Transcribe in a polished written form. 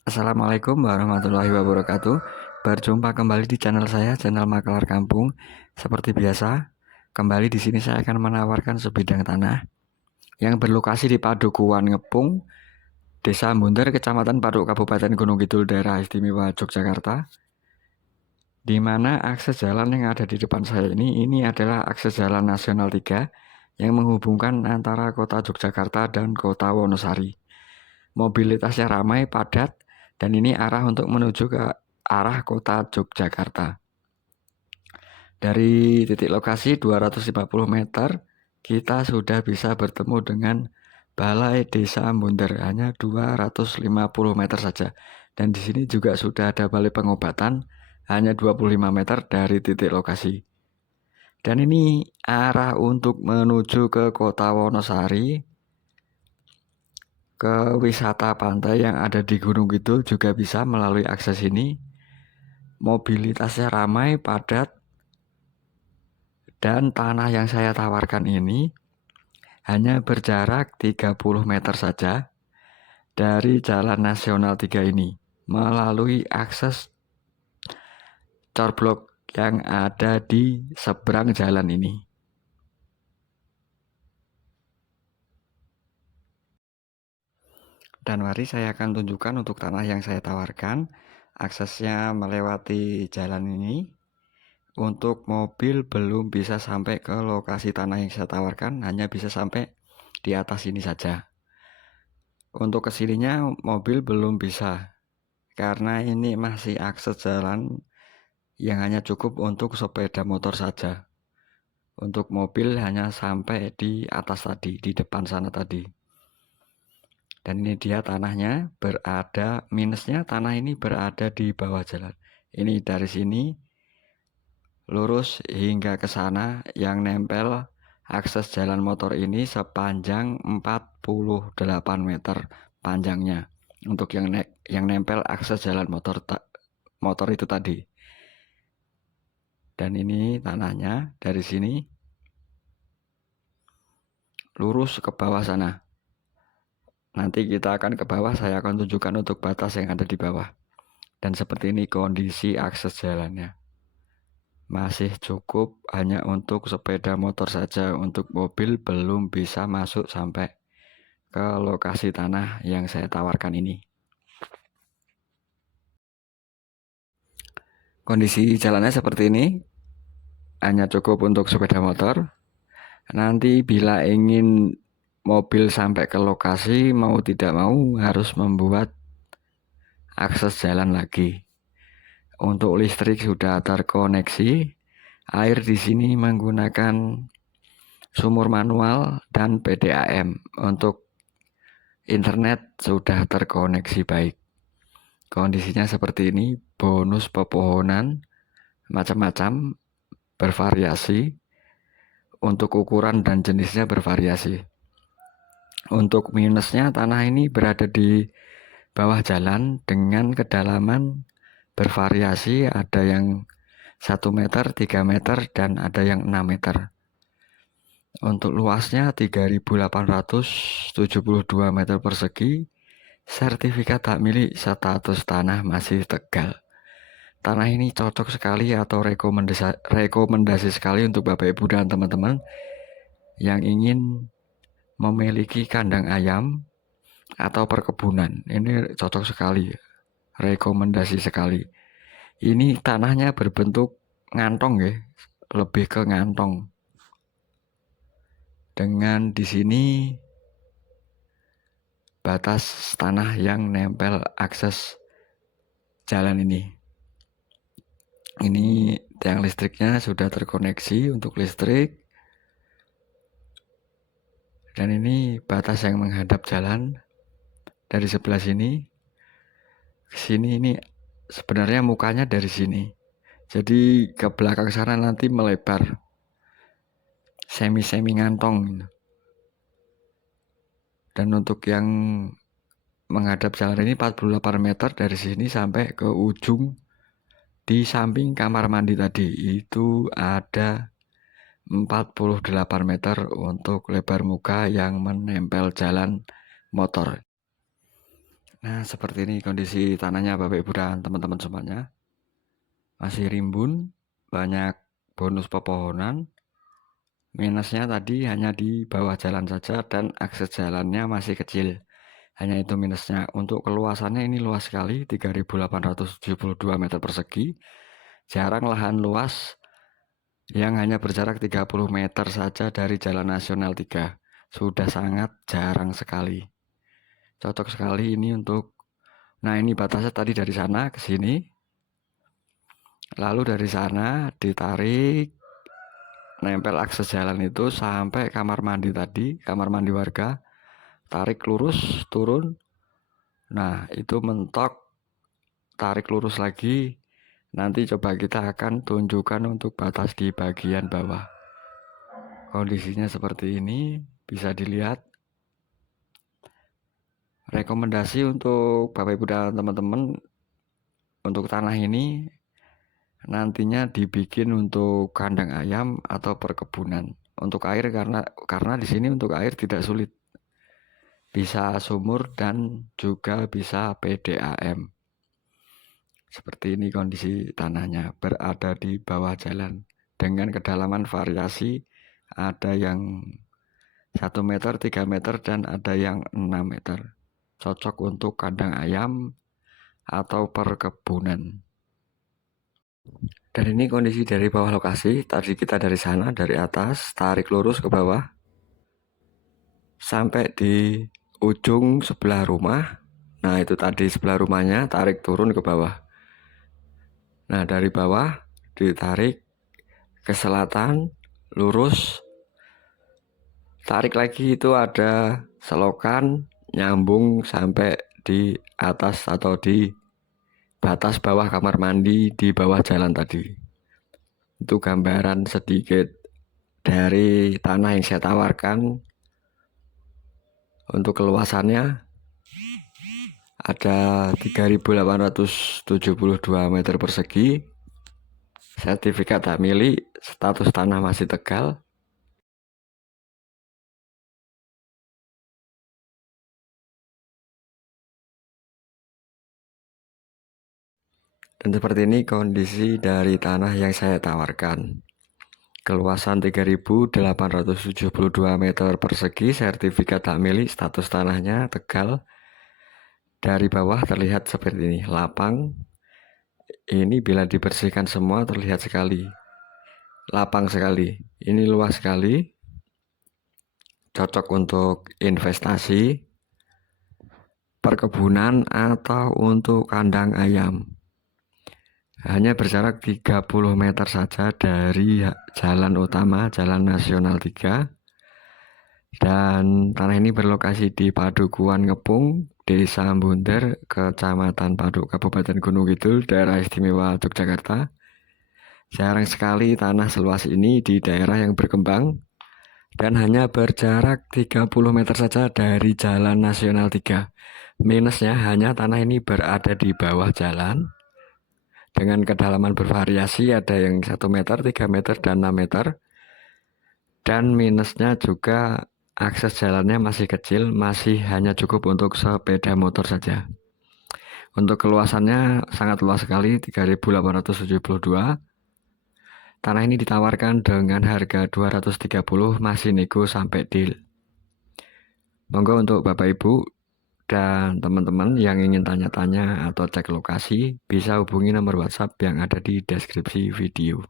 Assalamualaikum warahmatullahi wabarakatuh. Berjumpa kembali di channel saya, channel Makelar Kampung. Seperti biasa, kembali di sini saya akan menawarkan sebidang tanah yang berlokasi di Padukuhan Ngepung, Desa Munter, Kecamatan Paduk, Kabupaten Gunung Kidul, Daerah Istimewa Yogyakarta. Di mana akses jalan yang ada di depan saya ini adalah akses jalan nasional 3 yang menghubungkan antara kota Yogyakarta dan kota Wonosari. Mobilitasnya ramai, padat, dan ini arah untuk menuju ke arah kota Yogyakarta. Dari titik lokasi 250 meter, kita sudah bisa bertemu dengan Balai Desa Munter, hanya 250 meter saja. Dan di sini juga sudah ada balai pengobatan, hanya 25 meter dari titik lokasi. Dan ini arah untuk menuju ke kota Wonosari, ke wisata pantai yang ada di Gunung Kidul juga bisa melalui akses ini. Mobilitasnya ramai, padat, dan tanah yang saya tawarkan ini hanya berjarak 30 meter saja dari Jalan Nasional 3 ini melalui akses corblok yang ada di seberang jalan ini. Dan mari saya akan tunjukkan untuk tanah yang saya tawarkan. Aksesnya melewati jalan ini. Untuk mobil belum bisa sampai ke lokasi tanah yang saya tawarkan, hanya bisa sampai di atas ini saja. Untuk kesininya mobil belum bisa, karena ini masih akses jalan yang hanya cukup untuk sepeda motor saja. Untuk mobil hanya sampai di atas tadi, di depan sana tadi. Dan ini dia tanahnya, berada minusnya tanah ini berada di bawah jalan. Ini dari sini lurus hingga ke sana yang nempel akses jalan motor ini sepanjang 48 meter panjangnya untuk yang nempel akses jalan motor itu tadi. Dan ini tanahnya dari sini lurus ke bawah sana. Nanti kita akan ke bawah, saya akan tunjukkan untuk batas yang ada di bawah. Dan seperti ini kondisi akses jalannya. Masih cukup hanya untuk sepeda motor saja, untuk mobil belum bisa masuk sampai ke lokasi tanah yang saya tawarkan ini. Kondisi jalannya seperti ini, hanya cukup untuk sepeda motor. Nanti bila ingin mobil sampai ke lokasi, mau tidak mau harus membuat akses jalan lagi. Untuk listrik sudah terkoneksi, air di sini menggunakan sumur manual dan PDAM. Untuk internet sudah terkoneksi baik. Kondisinya seperti ini, bonus pepohonan macam-macam bervariasi. Untuk ukuran dan jenisnya bervariasi. Untuk minusnya, tanah ini berada di bawah jalan dengan kedalaman bervariasi, ada yang 1 meter, 3 meter, dan ada yang 6 meter. Untuk luasnya 3.872 meter persegi, sertifikat hak milik status tanah masih Tegal. Tanah ini cocok sekali atau rekomendasi sekali untuk Bapak Ibu dan teman-teman yang ingin memiliki kandang ayam atau perkebunan. Ini cocok sekali, rekomendasi sekali. Ini tanahnya berbentuk ngantong ya, lebih ke ngantong. Dengan di sini batas tanah yang nempel akses jalan ini. Ini tiang listriknya sudah terkoneksi untuk listrik. Dan ini batas yang menghadap jalan dari sebelah sini ke sini. Ini sebenarnya mukanya dari sini. Jadi ke belakang sana nanti melebar. Semi-semi ngantong. Dan untuk yang menghadap jalan ini 48 meter dari sini sampai ke ujung. Di samping kamar mandi tadi itu ada 48 meter untuk lebar muka yang menempel jalan motor. Nah, seperti ini kondisi tanahnya Bapak Ibu dan teman-teman semuanya. Masih rimbun, banyak bonus pepohonan. Minusnya tadi hanya di bawah jalan saja dan akses jalannya masih kecil. Hanya itu minusnya. Untuk keluasannya ini luas sekali, 3.872 meter persegi. Jarang lahan luas yang hanya berjarak 30 meter saja dari Jalan Nasional 3. Sudah sangat jarang sekali. Cocok sekali ini untuk, nah ini batasnya tadi dari sana ke sini. Lalu dari sana ditarik, nempel akses jalan itu sampai kamar mandi tadi, kamar mandi warga. Tarik lurus, turun. Nah, itu mentok, tarik lurus lagi. Nanti coba kita akan tunjukkan untuk batas di bagian bawah. Kondisinya seperti ini, bisa dilihat. Rekomendasi untuk Bapak Ibu dan teman-teman, untuk tanah ini nantinya dibikin untuk kandang ayam atau perkebunan. Untuk air karena di sini untuk air tidak sulit. Bisa sumur dan juga bisa PDAM. Seperti ini kondisi tanahnya, berada di bawah jalan dengan kedalaman variasi, ada yang 1 meter, 3 meter, dan ada yang 6 meter. Cocok untuk kandang ayam atau perkebunan. Dan ini kondisi dari bawah lokasi. Tadi kita dari sana, dari atas, tarik lurus ke bawah sampai di ujung sebelah rumah. Nah, itu tadi sebelah rumahnya, tarik turun ke bawah. Nah, dari bawah ditarik ke selatan, lurus, tarik lagi, itu ada selokan nyambung sampai di atas atau di batas bawah kamar mandi di bawah jalan tadi. Itu gambaran sedikit dari tanah yang saya tawarkan. Untuk keluasannya ada 3.872 meter persegi. Sertifikat hak milik, status tanah masih Tegal. Dan seperti ini kondisi dari tanah yang saya tawarkan. Keluasan 3.872 meter persegi, sertifikat hak milik, status tanahnya Tegal. Dari bawah terlihat seperti ini, lapang. Ini bila dibersihkan semua terlihat sekali, lapang sekali. Ini luas sekali, cocok untuk investasi, perkebunan, atau untuk kandang ayam. Hanya berjarak 30 meter saja dari jalan utama, Jalan Nasional 3. Dan tanah ini berlokasi di Padukuan Ngepung, Desa Bunder, Kecamatan Paduk, Kabupaten Gunung Kidul, Daerah Istimewa Yogyakarta. Jarang sekali tanah seluas ini di daerah yang berkembang dan hanya berjarak 30 meter saja dari Jalan Nasional 3. Minusnya hanya tanah ini berada di bawah jalan dengan kedalaman bervariasi, ada yang 1 meter, 3 meter, dan 6 meter. Dan minusnya juga akses jalannya masih kecil, masih hanya cukup untuk sepeda motor saja. Untuk keluasannya sangat luas sekali, 3.872. Tanah ini ditawarkan dengan harga 230, masih nego sampai deal. Monggo untuk Bapak Ibu dan teman-teman yang ingin tanya-tanya atau cek lokasi, bisa hubungi nomor WhatsApp yang ada di deskripsi video.